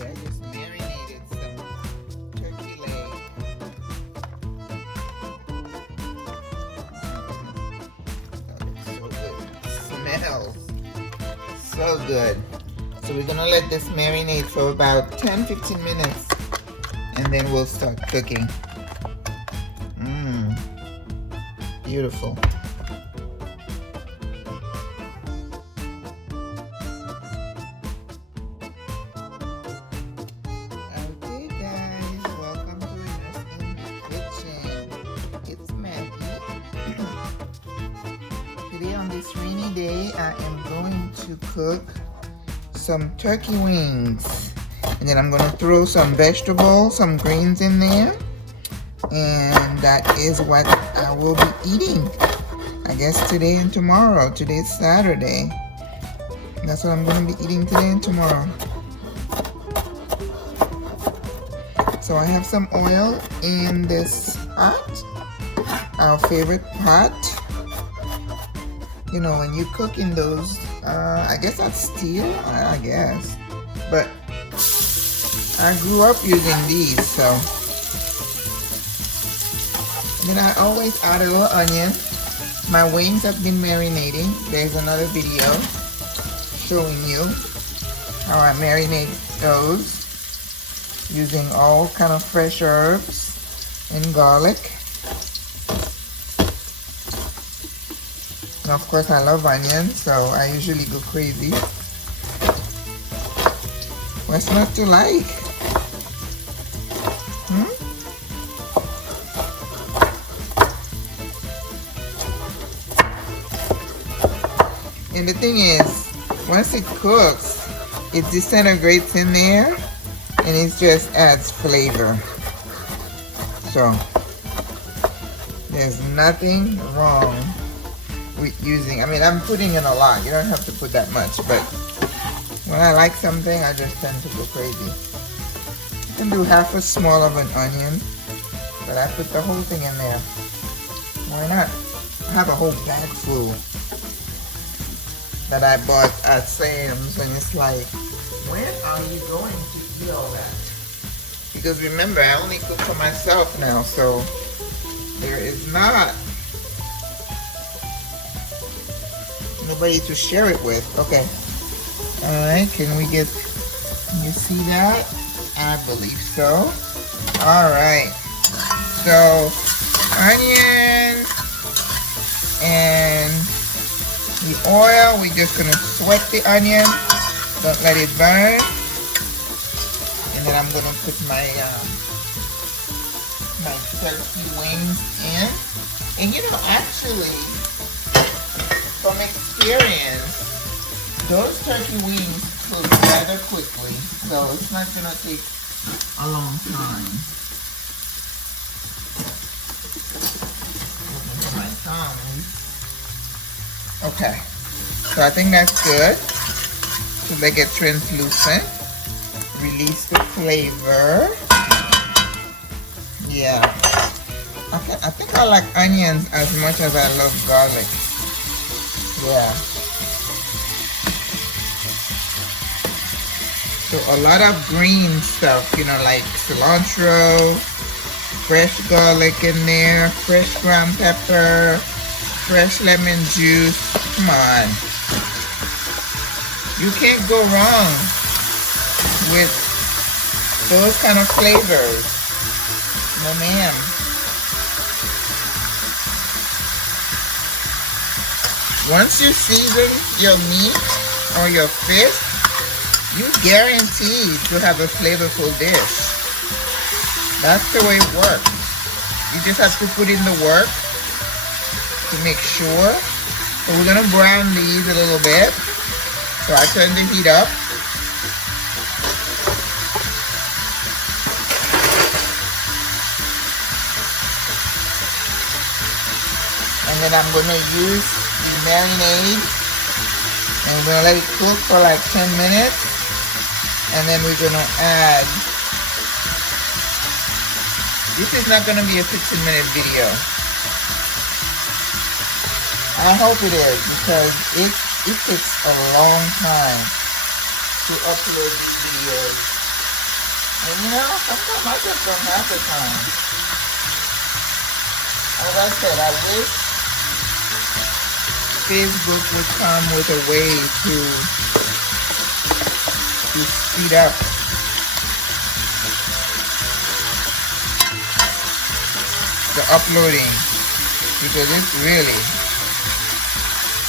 I just marinated some turkey leg. So good. Smells so good. So we're gonna let this marinate for about 10-15 minutes and then we'll start cooking. Beautiful. Okay guys, welcome to Rena's in the kitchen. It's Maggie. Today on this rainy day, I am going to cook some turkey wings. And then I'm going to throw some vegetables, some greens in there. And that is what I will be eating. I guess today and tomorrow. Today's Saturday. That's what I'm going to be eating today and tomorrow. So I have some oil in this pot. Our favorite pot. You know, when you cook in those, I guess that's steel, I guess. But I grew up using these, so. Then I always add a little onion. My wings have been marinating. There's another video showing you how I marinate those using all kind of fresh herbs and garlic. And of course I love onions, so I usually go crazy. What's not to like? And the thing is, once it cooks, it disintegrates in there and it just adds flavor. So there's nothing wrong with using, I mean, I'm putting in a lot. You don't have to put that much, but when I like something, I just tend to go crazy. You can do half a small of an onion, but I put the whole thing in there. Why not? I have a whole bag full that I bought at Sam's, and it's like, when are you going to eat all that? Because remember, I only cook for myself now, so there is not nobody to share it with. Okay. Alright, can you see that? I believe so. Alright. So, onion and the oil, we're just gonna sweat the onion, don't let it burn. And then I'm gonna put my my turkey wings in. And you know, actually, from experience, those turkey wings cook rather quickly, so it's not gonna take a long time. Looking for my tongs. Okay, so I think that's good. So they get translucent. Release the flavor. Yeah. I think I like onions as much as I love garlic. Yeah. So a lot of green stuff, you know, like cilantro, fresh garlic in there, fresh ground pepper, fresh lemon juice. Come on. You can't go wrong with those kind of flavors. No ma'am. Once you season your meat or your fish, you guaranteed to have a flavorful dish. That's the way it works. You just have to put in the work to make sure. So we're gonna brown these a little bit. So I turn the heat up. And then I'm gonna use the marinade and we're gonna let it cook for like 10 minutes. And then we're gonna add, this is not gonna be a 15-minute video. I hope it is, because it takes a long time to upload these videos. And you know, sometimes I just don't have the time. As I said, I wish Facebook would come with a way to speed up the uploading, because it really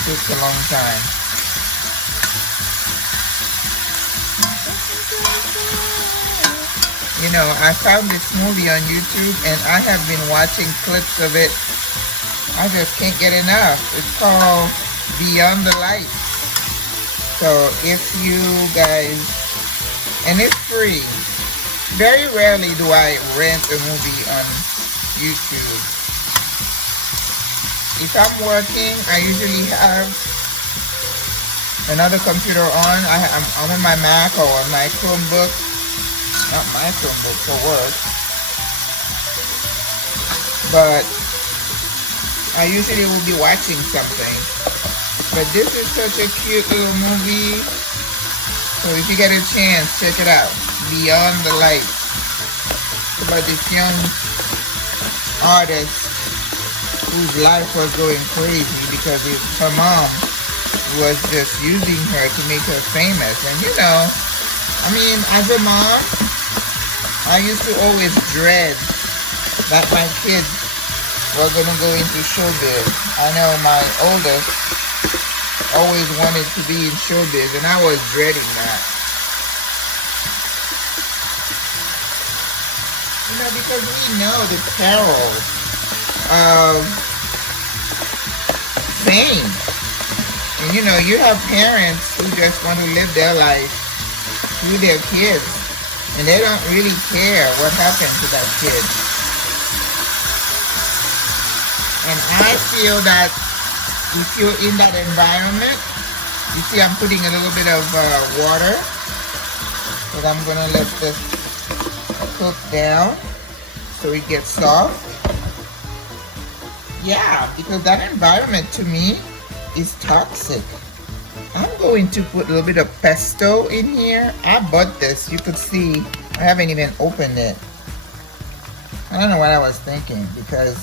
takes a long time. You know, I found this movie on YouTube and I have been watching clips of it. I just can't get enough. It's called Beyond the Light. So if you guys, and it's free. Very rarely do I rent a movie on YouTube. If I'm working, I usually have another computer on. I'm on my Mac or on my Chromebook. Not my Chromebook for work. But I usually will be watching something. But this is such a cute little movie. So if you get a chance, check it out. Beyond the Light. It's about this young artist whose life was going crazy because her mom was just using her to make her famous. And you know, I mean, as a mom, I used to always dread that my kids were gonna go into showbiz. I know my oldest always wanted to be in showbiz, and I was dreading that. You know, because we know the perils of fame. And you know, you have parents who just want to live their life through their kids, and they don't really care what happened to that kid. And I feel that if you're in that environment, you see I'm putting a little bit of water, but I'm gonna let this cook down so it gets soft. Yeah, because that environment to me is toxic. I'm going to put a little bit of pesto in here. I bought this. You could see I haven't even opened it. I don't know what I was thinking, because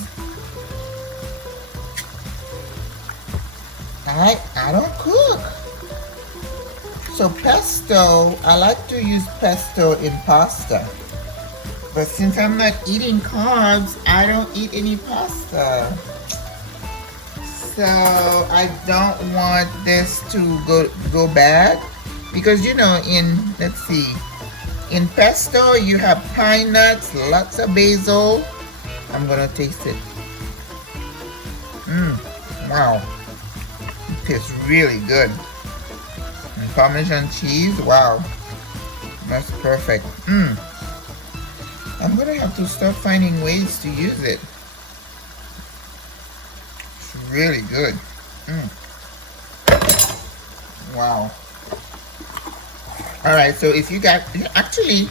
I don't cook. So pesto, I like to use pesto in pasta. But since I'm not eating carbs, I don't eat any pasta. So I don't want this to go bad, because you know, let's see, in pesto you have pine nuts, lots of basil. I'm gonna taste it. Wow, it tastes really good. And Parmesan cheese, wow, that's perfect. I'm gonna have to start finding ways to use it. Really good. Wow. Alright, so if you got, actually,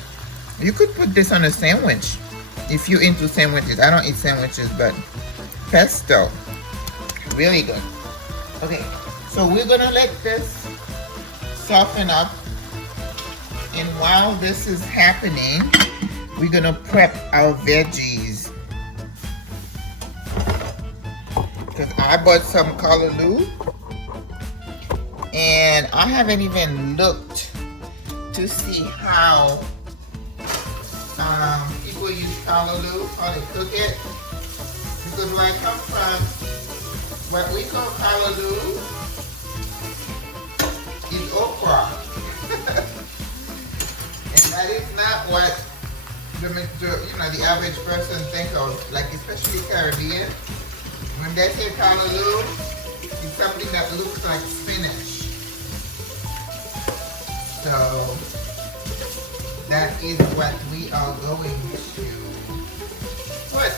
you could put this on a sandwich if you're into sandwiches. I don't eat sandwiches, but pesto, really good. Okay, so we're gonna let this soften up, and while this is happening, we're gonna prep our veggies. Because I bought some Callaloo, and I haven't even looked to see how people use Callaloo, how they cook it. Because where I come from, what we call Callaloo is okra. And that is not what the average person think of, like especially Caribbean. When they say Callaloo, it's something that looks like spinach. So that is what we are going to put.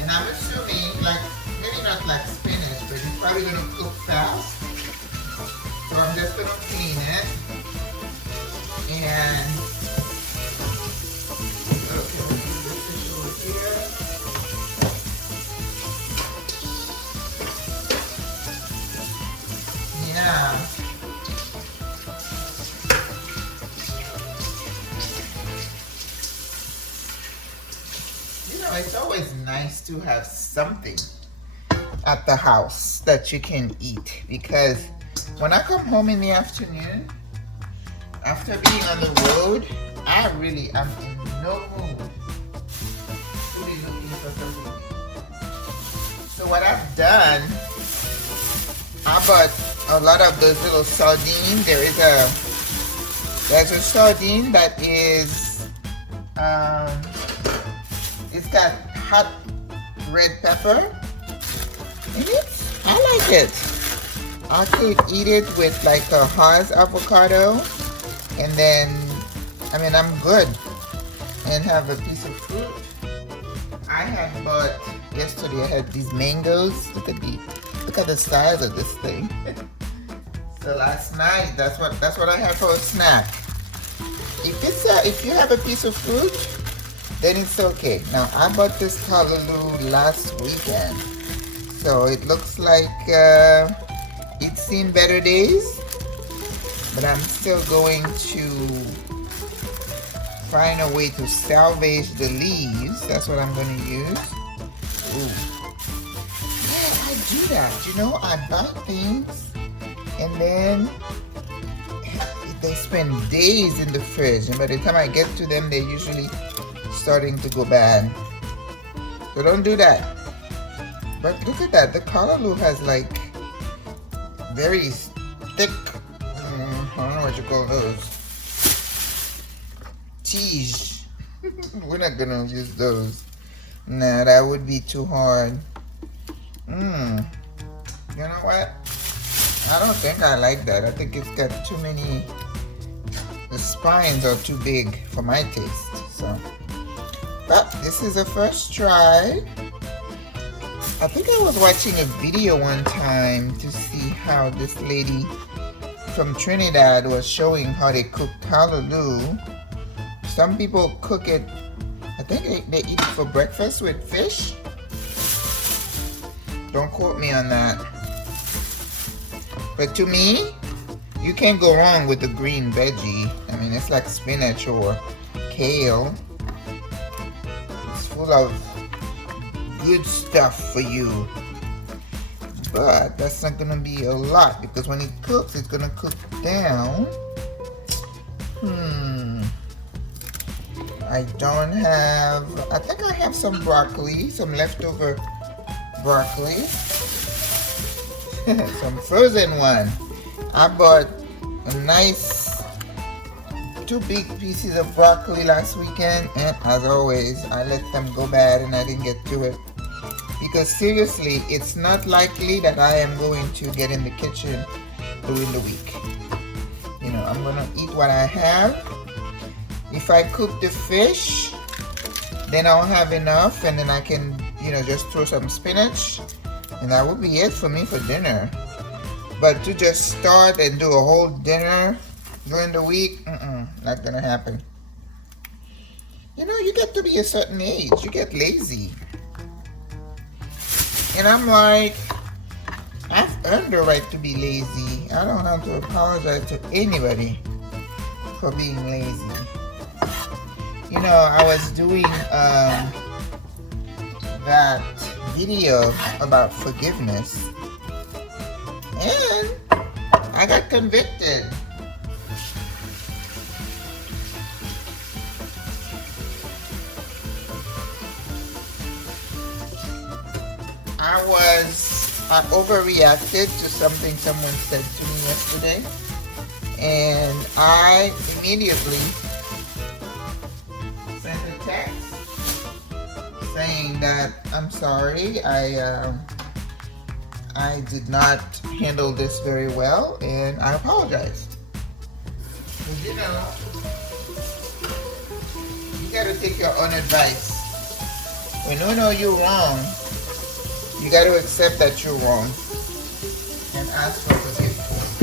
And I'm assuming, like, maybe not like spinach, but it's probably going to cook fast. So I'm just going to clean it. And okay, let's put this fish over here. Yeah. to have something at the house that you can eat, because when I come home in the afternoon after being on the road, I really am in no mood to be looking for something. So what I've done, I bought a lot of those little sardines. There's a sardine that is it's got hot red pepper in it. I like it. I could eat it with like a Haas avocado, and then I'm good, and have a piece of fruit. I had bought yesterday. I had these mangoes. Look at the size of this thing. So last night, that's what I had for a snack. If you have a piece of fruit, then it's okay. Now I bought this Callaloo last weekend, so it looks like it's seen better days. But I'm still going to find a way to salvage the leaves. That's what I'm going to use. Ooh. Yeah, I do that. You know, I buy things and then they spend days in the fridge, and by the time I get to them, they're usually starting to go bad. So don't do that. But look at that. The Callaloo has like very thick, I don't know what you call those, tige. We're not gonna use those. Nah, that would be too hard. You know what? I don't think I like that. I think it's got too many, the spines are too big for my taste. So, but this is a first try. I think I was watching a video one time to see how this lady from Trinidad was showing how they cook Callaloo. Some people cook it, I think they eat it for breakfast with fish. Don't quote me on that. But to me, you can't go wrong with the green veggie. I mean, it's like spinach or kale. It's full of good stuff for you. But that's not gonna be a lot, because when it cooks, it's gonna cook down. I don't have, I think I have some broccoli, some leftover broccoli. Some frozen one. I bought a nice 2 big pieces of broccoli last weekend, and as always, I let them go bad and I didn't get to it. Because seriously, it's not likely that I am going to get in the kitchen during the week. You know, I'm gonna eat what I have. If I cook the fish, then I'll have enough, and then I can, you know, just throw some spinach, and that will be it for me for dinner. But to just start and do a whole dinner during the week, not gonna happen. You know, you get to be a certain age, you get lazy. And I'm like, I've earned the right to be lazy. I don't have to apologize to anybody for being lazy. You know, I was doing that video about forgiveness, and I got convicted. I overreacted to something someone said to me yesterday, and I immediately sent a text saying that I'm sorry, I did not handle this very well, and I apologize. But you know, you gotta take your own advice. When you know you're wrong, you got to accept that you're wrong and ask for forgiveness.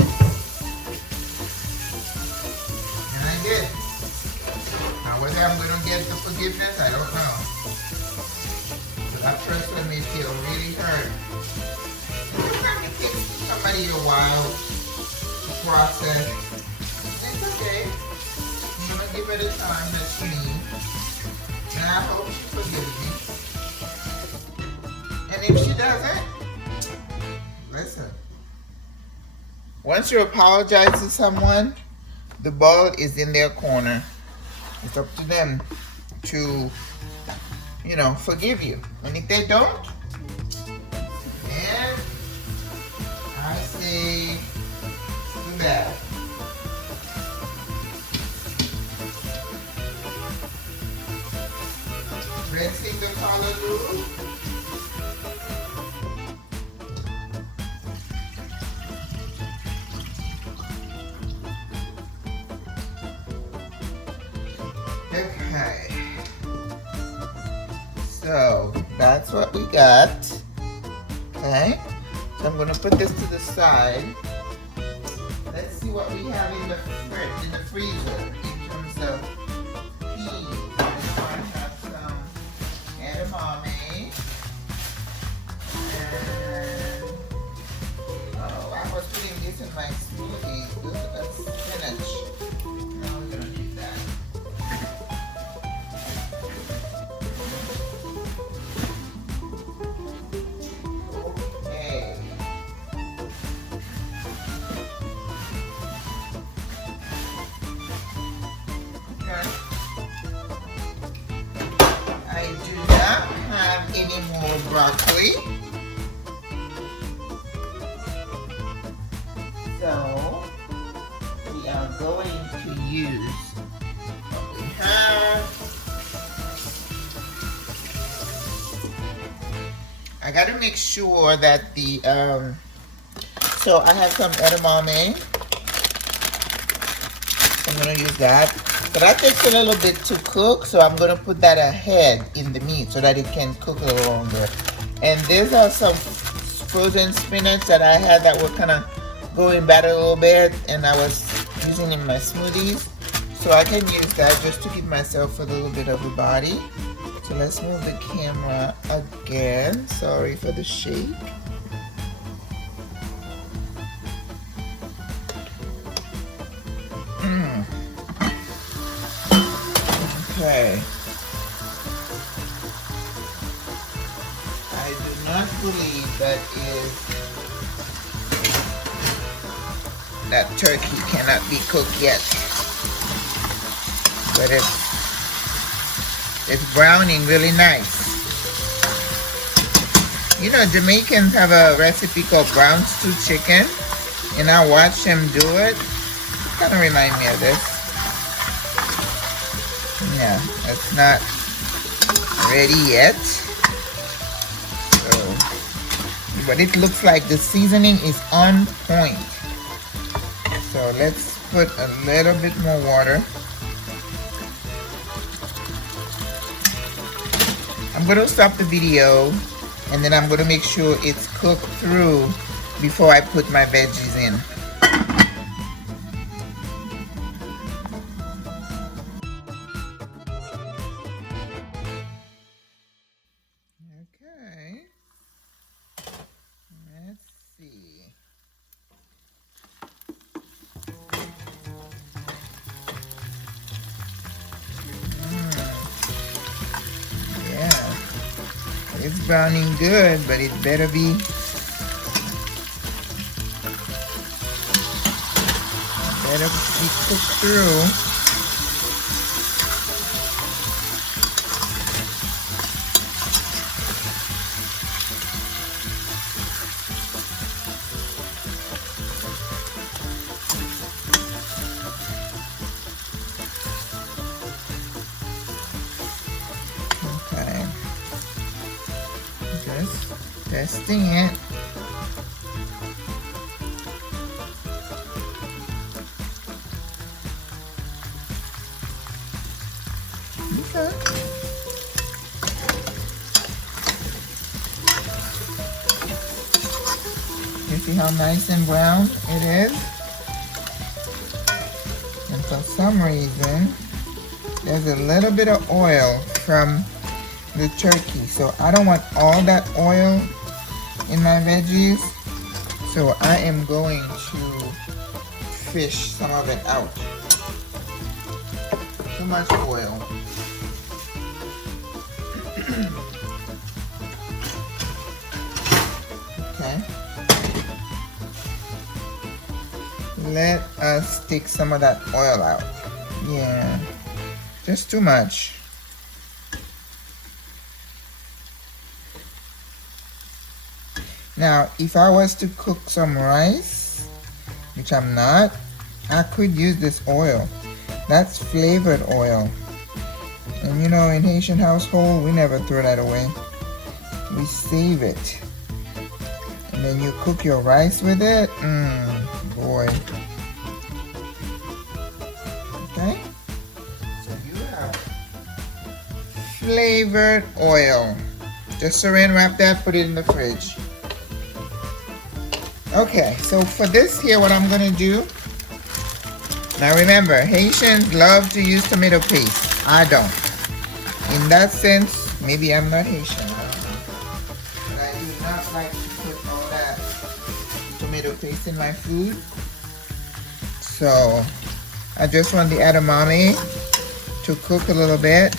And I did. Now whether I'm going to get the forgiveness, I don't know. But that person may feel really hurt. Sometimes it takes somebody a while to process. It's okay. I'm going to give it a time that she needs. And I hope she forgives me. And if she doesn't, listen. Once you apologize to someone, the ball is in their corner. It's up to them to, you know, forgive you. And if they don't, then I say too bad. Rinsing the callaloo. Okay. So that's what we got. Okay. So I'm gonna put this to the side. Let's see what we have in the fridge, in the freezer, in terms of peas. I have some edamame. And oh, I was putting this in my smoothie. That's spinach. No, we're gonna use that. Okay. I do not have any more broccoli. So we are going to use what we have. I got to make sure that the so I have some edamame. I'm gonna use that. So that takes a little bit to cook, so I'm gonna put that ahead in the meat so that it can cook a little longer. And these are some frozen spinach that I had that were kind of going bad a little bit, and I was using in my smoothies. So I can use that just to give myself a little bit of a body. So let's move the camera again. Sorry for the shake. Okay. I do not believe that turkey cannot be cooked yet. But it's browning really nice. You know, Jamaicans have a recipe called brown stew chicken, and I watch them do it. Kind of remind me of this. Yeah, it's not ready yet. So, but it looks like the seasoning is on point. So let's put a little bit more water. I'm going to stop the video, and then I'm going to make sure it's cooked through before I put my veggies in. Okay. Let's see. Yeah. It's browning good, but it better be cooked through. Okay. Just testing it. Okay. You see how nice and brown it is? And for some reason, there's a little bit of oil from the turkey. So I don't want all that oil in my veggies. So I am going to fish some of it out. Too much oil. let us take some of that oil out. Yeah, just too much. Now, if I was to cook some rice, which I'm not, I could use this oil. That's flavored oil. And you know, in Haitian household, we never throw that away. We save it. And then you cook your rice with it. Boy. Okay? So you have flavored oil. Just saran wrap that, put it in the fridge. Okay, so for this here, what I'm gonna do, now remember, Haitians love to use tomato paste. I don't. In that sense, maybe I'm not Haitian, I don't know. But I do not like to put all that tomato paste in my food. So, I just want the edamame to cook a little bit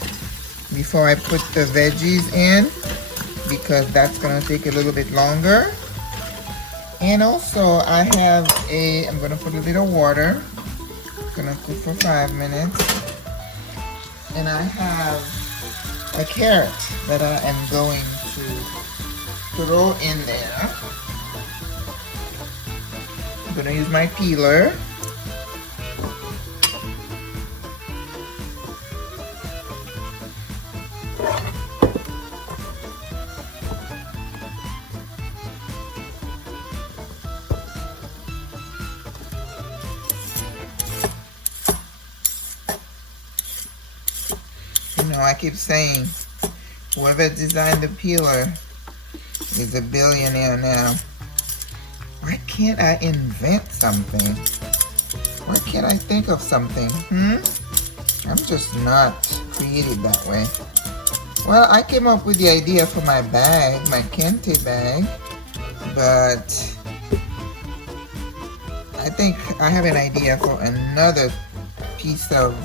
before I put the veggies in, because that's gonna take a little bit longer. And also I have I'm gonna put a bit of water. It's gonna cook for 5 minutes. And I have a carrot that I am going to throw in there. I'm gonna use my peeler. You know, I keep saying, whoever designed the peeler is a billionaire now. Why can't I invent something? Why can't I think of something? I'm just not creative that way. Well, I came up with the idea for my bag, my kente bag, but I think I have an idea for another piece of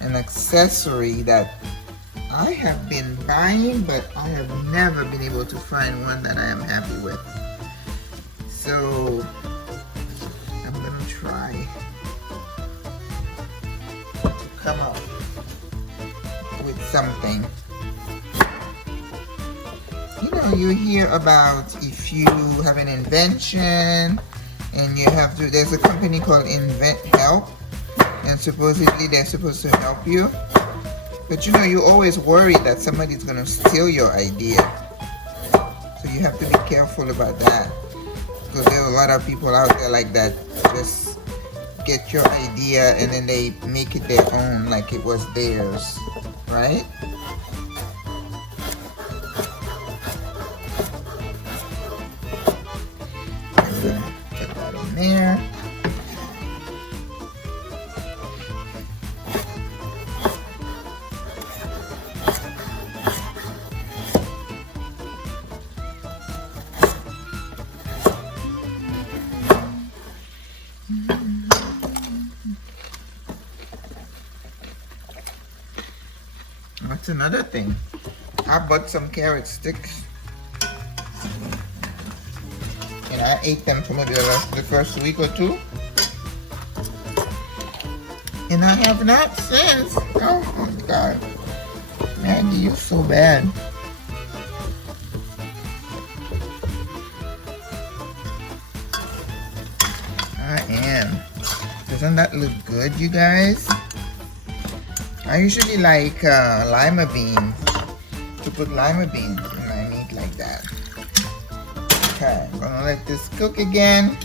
an accessory that I have been buying, but I have never been able to find one that I am happy with. So I'm gonna try to come up with something. You know, you hear about if you have an invention and you have to, there's a company called Invent Help, and supposedly they're supposed to help you. But you know, you always worry that somebody's gonna steal your idea. So you have to be careful about that. Because there are a lot of people out there like that. Just get your idea and then they make it their own like it was theirs. Right? I'm gonna get that in there. That's another thing. I bought some carrot sticks and I ate them for maybe the first week or two, and I have not since. Oh my God, Maggie, you're so bad. I am. Doesn't that look good, you guys? I usually like lima beans, to put lima beans in my meat like that. Okay, I'm gonna let this cook again.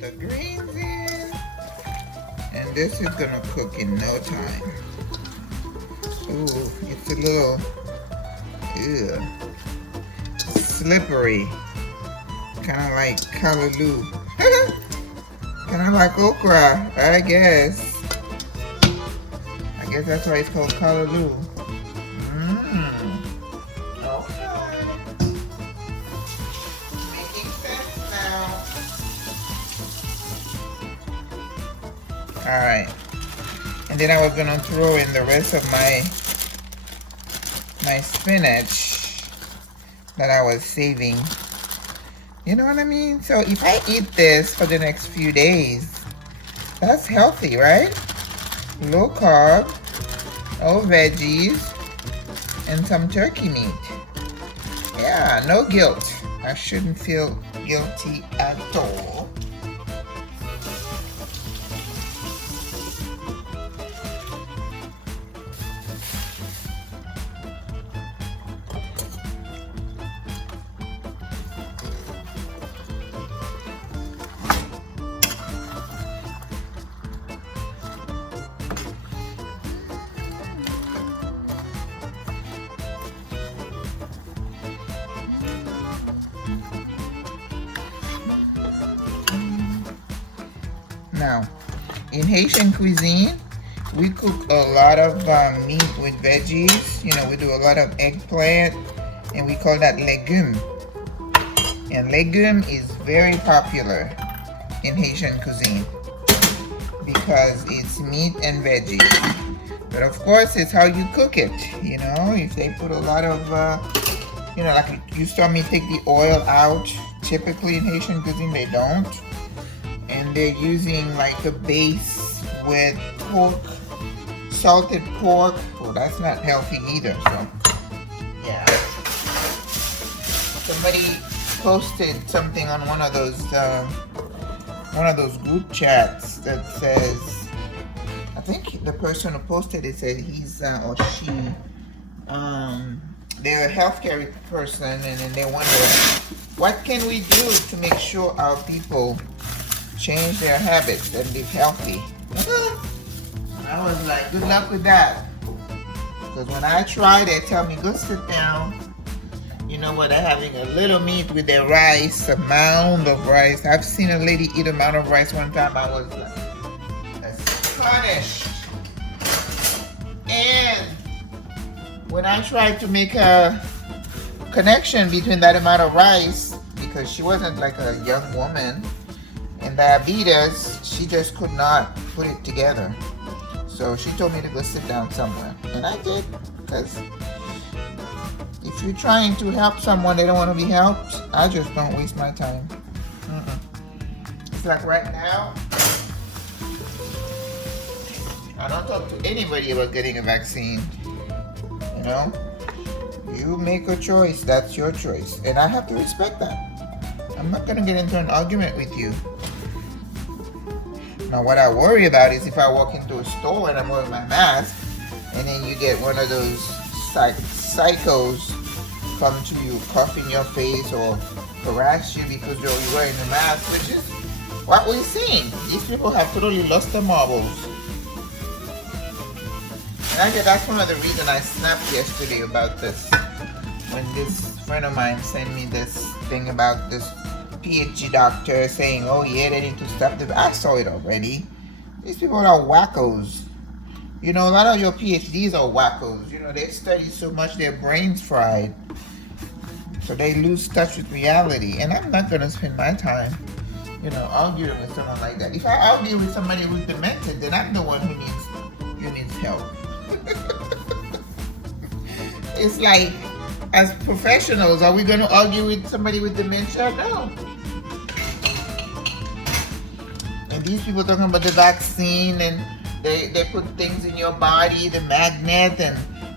The greens in, and this is gonna cook in no time. Ooh, it's a little slippery, kind of like callaloo, kind of like okra, I guess that's why it's called callaloo. Okay. And then I was gonna throw in the rest of my spinach that I was saving. You know what I mean? So if I eat this for the next few days, that's healthy, right? Low carb, no veggies, and some turkey meat. Yeah, no guilt. I shouldn't feel guilty at all. Now, in Haitian cuisine, we cook a lot of meat with veggies. You know, we do a lot of eggplant, and we call that legume. And legume is very popular in Haitian cuisine because it's meat and veggies. But of course, it's how you cook it. You know, if they put a lot of, you know, like you saw me take the oil out. Typically in Haitian cuisine, they don't. And they're using like a base with pork, salted pork. Well, that's not healthy either, so yeah. Somebody posted something on one of those group chats that says, I think the person who posted it said he's or she, they're a healthcare person, and then they wonder, what can we do to make sure our people change their habits and live healthy? I was like, good luck with that. Because when I try, they tell me, go sit down. You know what, they're having a little meat with their rice, a mound of rice. I've seen a lady eat a mound of rice one time. I was like, astonished. And when I tried to make a connection between that amount of rice, because she wasn't like a young woman, and diabetes, she just could not put it together. So she told me to go sit down somewhere. And I did, because if you're trying to help someone, they don't want to be helped, I just don't waste my time. It's like right now, I don't talk to anybody about getting a vaccine. You know? You make a choice, that's your choice. And I have to respect that. I'm not going to get into an argument with you. Now, what I worry about is if I walk into a store and I'm wearing my mask, and then you get one of those psychos come to you, cough in your face, or harass you because you're wearing a mask, which is what we're seeing. These people have totally lost their marbles. And I guess that's one of the reasons I snapped yesterday about this. When this friend of mine sent me this thing about this PhD doctor saying, oh yeah, they need to stop the... I saw it already. These people are wackos. You know, a lot of your PhDs are wackos. You know, they study so much, their brain's fried. So they lose touch with reality. And I'm not going to spend my time, you know, arguing with someone like that. If I argue with somebody who's demented, then I'm the one who needs help. It's like, as professionals, are we going to argue with somebody with dementia? No. And these people talking about the vaccine, and they put things in your body, the magnet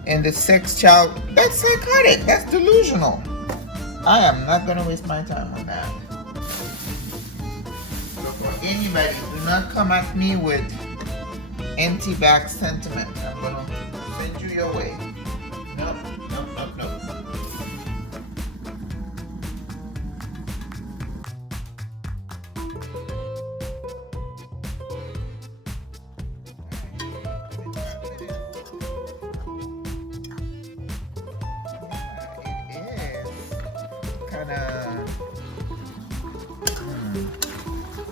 and the sex child. That's psychotic. That's delusional. I am not going to waste my time on that. So for anybody, do not come at me with anti-vax sentiment. I'm going to send you your way. Nope.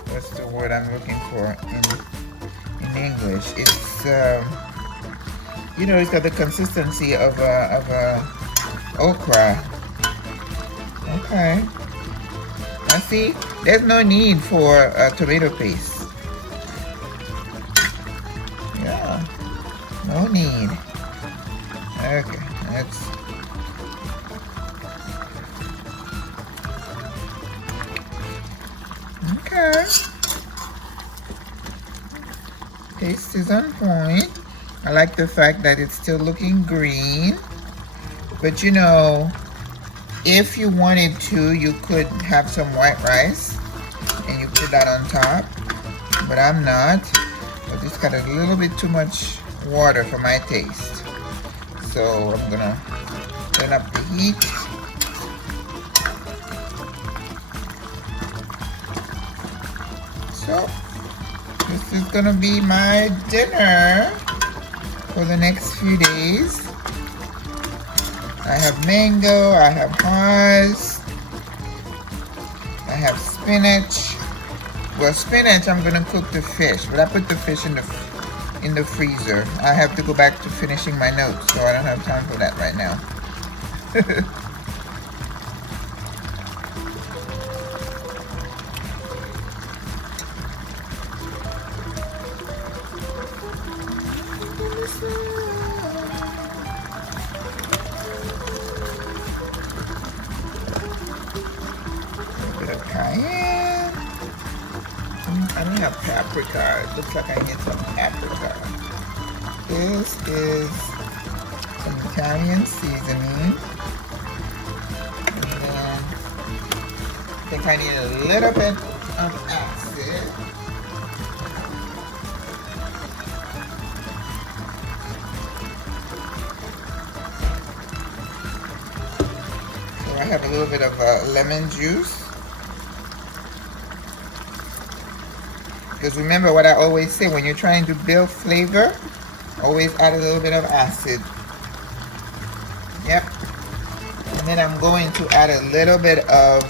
What's the word I'm looking for in English? It's you know, it's got the consistency of okra. Okay. Now see, there's no need for tomato paste. Yeah. No need. Okay, let's. Okay. Taste is on point. I like the fact that it's still looking green. But you know, if you wanted to, you could have some white rice and you put that on top. But I'm not. I just got a little bit too much water for my taste. So I'm gonna turn up the heat. So this is gonna be my dinner for the next few days. I have mango, I have haws, I have spinach. Well, spinach I'm gonna cook the fish, but I put the fish in the freezer. I have to go back to finishing my notes, so I don't have time for that right now. Cayenne. I don't have paprika. It looks like I need some paprika. This is some Italian seasoning. And then I think I need a little bit of acid. So I have a little bit of lemon juice. Because remember what I always say, when you're trying to build flavor, always add a little bit of acid. Yep. And then I'm going to add a little bit of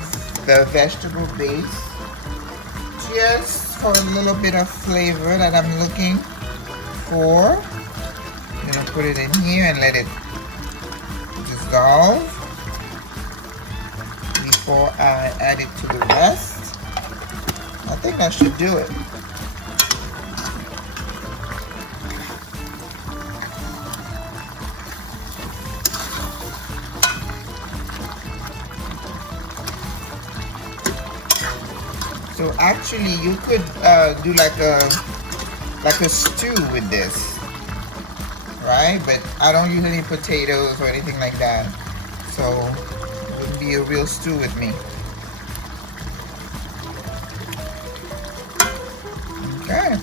the vegetable base, just for a little bit of flavor that I'm looking for. I'm going to put it in here and let it dissolve before I add it to the rest. I think that should do it. So actually, you could do like a stew with this, right? But I don't use any potatoes or anything like that, so it wouldn't be a real stew with me. Okay,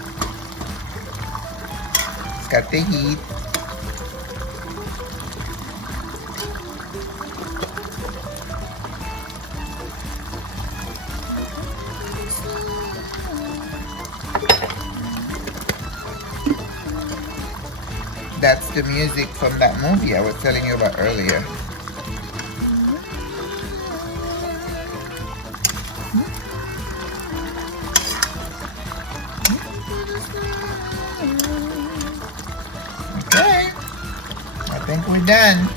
it's got the heat. That's the music from that movie I was telling you about earlier. Okay, I think we're done.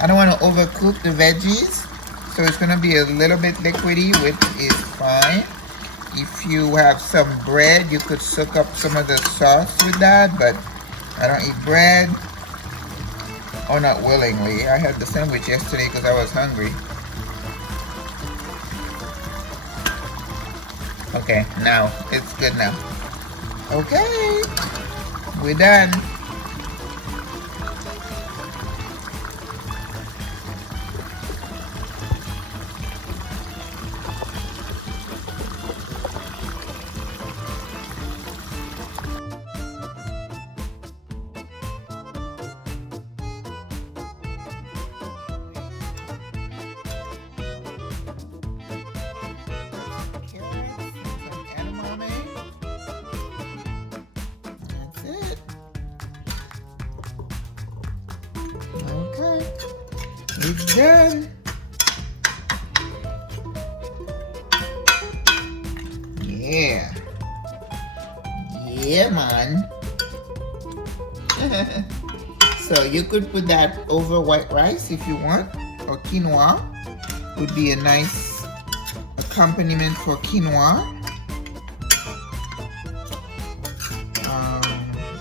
I don't want to overcook the veggies, so it's going to be a little bit liquidy, which is fine. If you have some bread, you could soak up some of the sauce with that, but I don't eat bread, or not willingly. I had the sandwich yesterday because I was hungry. Okay, now it's good now. Okay, we're done. Okay, it's done. Yeah. Yeah, man. So you could put that over white rice if you want, or quinoa would be a nice accompaniment for quinoa.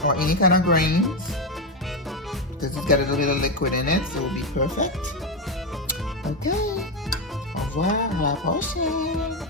Or any kind of grains. because it's got a little liquid in it, so it will be perfect. Okay. Au revoir, à la prochaine.